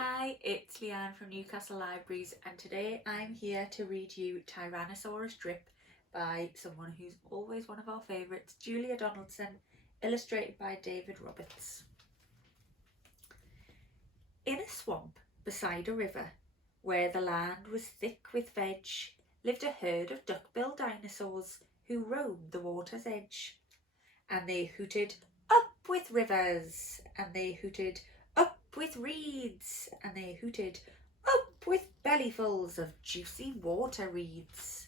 Hi, it's Leanne from Newcastle Libraries, and today I'm here to read you Tyrannosaurus Drip by someone who's always one of our favourites, Julia Donaldson, illustrated by David Roberts. In a swamp beside a river, where the land was thick with veg, lived a herd of duck-billed dinosaurs who roamed the water's edge. And they hooted, "Up with rivers!" and they hooted, "Up with reeds!" and they hooted, "Up with bellyfuls of juicy water reeds!"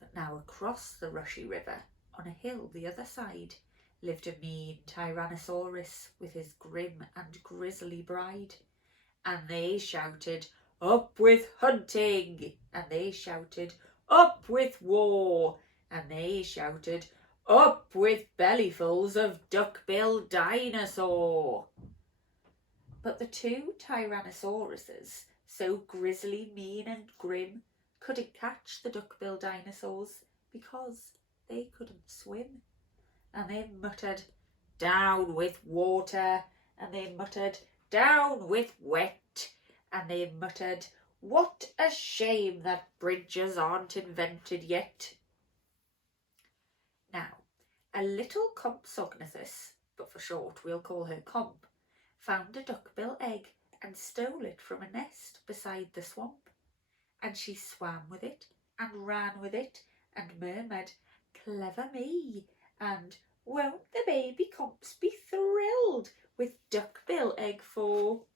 But now across the rushy river, on a hill the other side, lived a mean Tyrannosaurus with his grim and grisly bride. And they shouted, "Up with hunting!" and they shouted, "Up with war!" and they shouted, "Up with bellyfuls of duck-billed dinosaur!" But the two Tyrannosauruses, so grisly, mean and grim, couldn't catch the duck-billed dinosaurs because they couldn't swim. And they muttered, "Down with water!" and they muttered, "Down with wet!" and they muttered, "What a shame that bridges aren't invented yet!" Now, a little Compsognathus, but for short we'll call her Comp, found a duckbill egg and stole it from a nest beside the swamp. And she swam with it and ran with it and murmured, "Clever me!" and "Won't the baby Comps be thrilled with duckbill egg for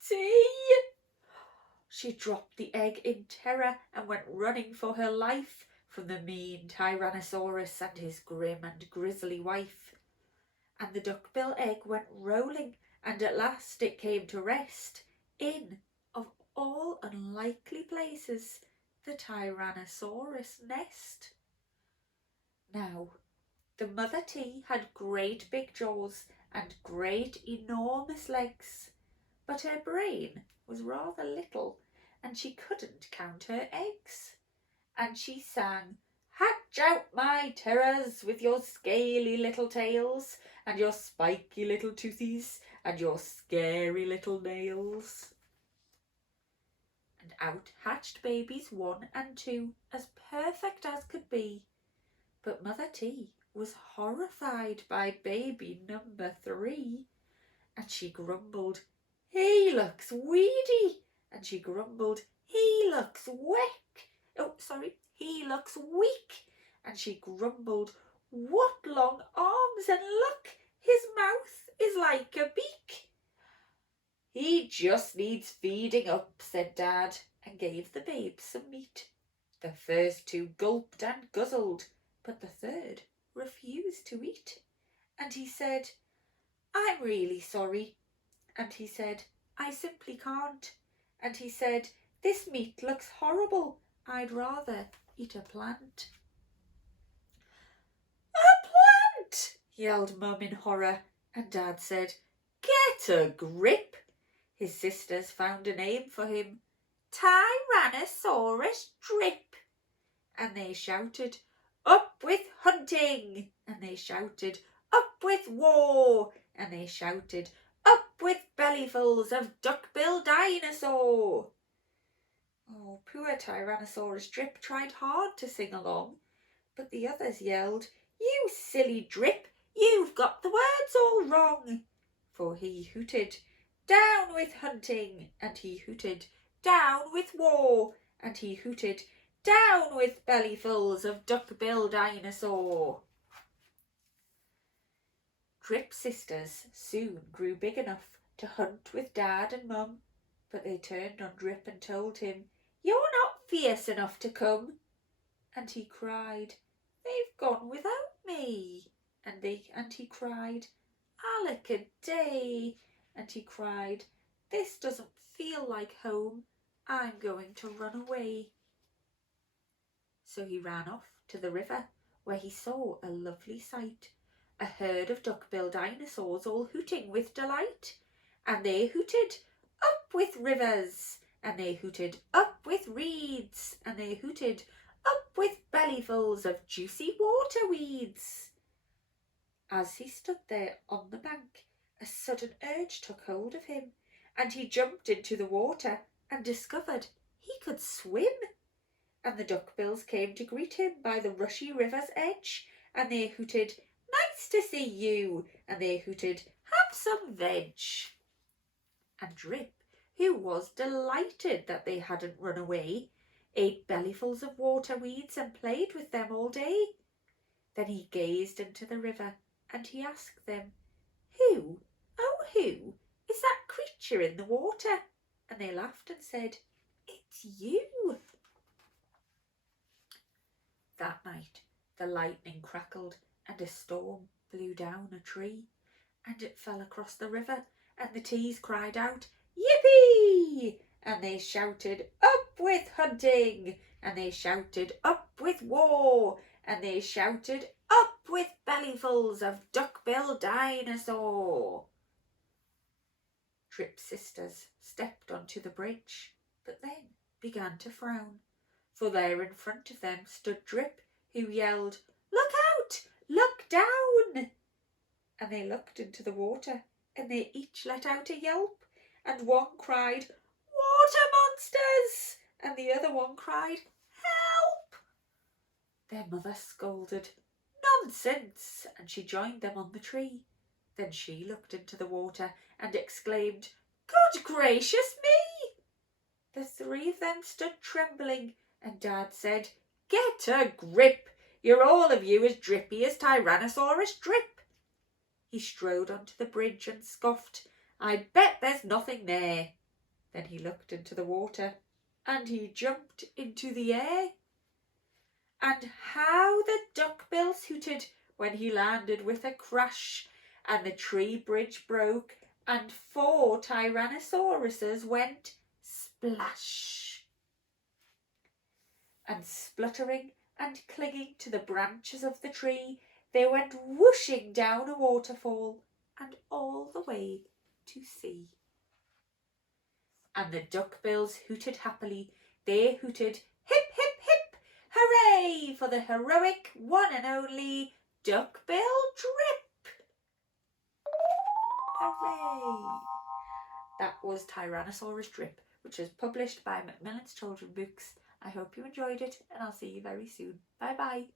tea?" She dropped the egg in terror and went running for her life from the mean Tyrannosaurus and his grim and grisly wife. And the duckbill egg went rolling, and at last it came to rest in, of all unlikely places, the Tyrannosaurus nest. Now, the mother T had great big jaws and great enormous legs, but her brain was rather little, and she couldn't count her eggs. And she sang, "Hatch out, my terrors, with your scaly little tails, and your spiky little toothies, and your scary little nails." And out hatched babies 1 and 2, as perfect as could be. But Mother T was horrified by baby number 3, and she grumbled, "He looks weedy," and she grumbled, "He looks he looks weak," and she grumbled, "What long arms, and look, his mouth is like a beak." "He just needs feeding up," said Dad, and gave the babes some meat. The first 2 gulped and guzzled, but the third refused to eat. And he said, "I'm really sorry." And he said, "I simply can't." And he said, "This meat looks horrible. I'd rather eat a plant." "A plant!" yelled Mum in horror, and Dad said, "Get a grip." His sisters found a name for him, Tyrannosaurus Drip. And they shouted, "Up with hunting!" and they shouted, "Up with war!" and they shouted, "Up with bellyfuls of duck-billed dinosaur!" Oh, poor Tyrannosaurus Drip tried hard to sing along, but the others yelled, "You silly Drip, you've got the words all wrong." For he hooted, "Down with hunting!" and he hooted, "Down with war!" and he hooted, "Down with bellyfuls of duck-billed dinosaur!" Drip's sisters soon grew big enough to hunt with Dad and Mum, but they turned on Drip and told him, "You're not fierce enough to come." And he cried, "They've gone without me." And he cried, "Alec-a-day." And he cried, "This doesn't feel like home. I'm going to run away." So he ran off to the river, where he saw a lovely sight, a herd of duck-billed dinosaurs all hooting with delight. And they hooted, "Up with rivers!" and they hooted, "Up with reeds!" and they hooted, "Up with bellyfuls of juicy water weeds!" As he stood there on the bank, A sudden urge took hold of him, and he jumped into the water and discovered he could swim. And the duckbills came to greet him by the rushy river's edge, and they hooted, "Nice to see you," and they hooted, "Have some veg." And Drip, who was delighted that they hadn't run away, ate bellyfuls of water weeds and played with them all day. Then he gazed into the river and he asked them, "Who, oh who, is that creature in the water?" And they laughed and said, "It's you." That night the lightning crackled and a storm blew down a tree, and it fell across the river, and the teas cried out, "Yippee!" And they shouted, "Up with hunting!" And they shouted, "Up with war!" And they shouted, "Up with bellyfuls of duck-bill dinosaur!" Drip's sisters stepped onto the bridge, but then began to frown, for there in front of them stood Drip, who yelled, "Look out! Look down!" And they looked into the water, and they each let out a yelp, and one cried, "Water monsters!" and the other one cried, "Help!" Their mother scolded, "Nonsense!" and she joined them on the tree. Then she looked into the water and exclaimed, "Good gracious me!" The three of them stood trembling, and Dad said, "Get a grip! You're all of you as drippy as Tyrannosaurus Drip." He strode onto the bridge and scoffed, "I bet there's nothing there." Then he looked into the water and he jumped into the air. And how the duckbills hooted when he landed with a crash, and the tree bridge broke, and 4 Tyrannosauruses went splash. And spluttering and clinging to the branches of the tree, they went whooshing down a waterfall and all the way to sea. And the duckbills hooted happily. They hooted, "Hip, hip, hip, hooray for the heroic one and only Duckbill Drip." Hooray! That was Tyrannosaurus Drip, which was published by Macmillan's Children's Books. I hope you enjoyed it, and I'll see you very soon. Bye bye.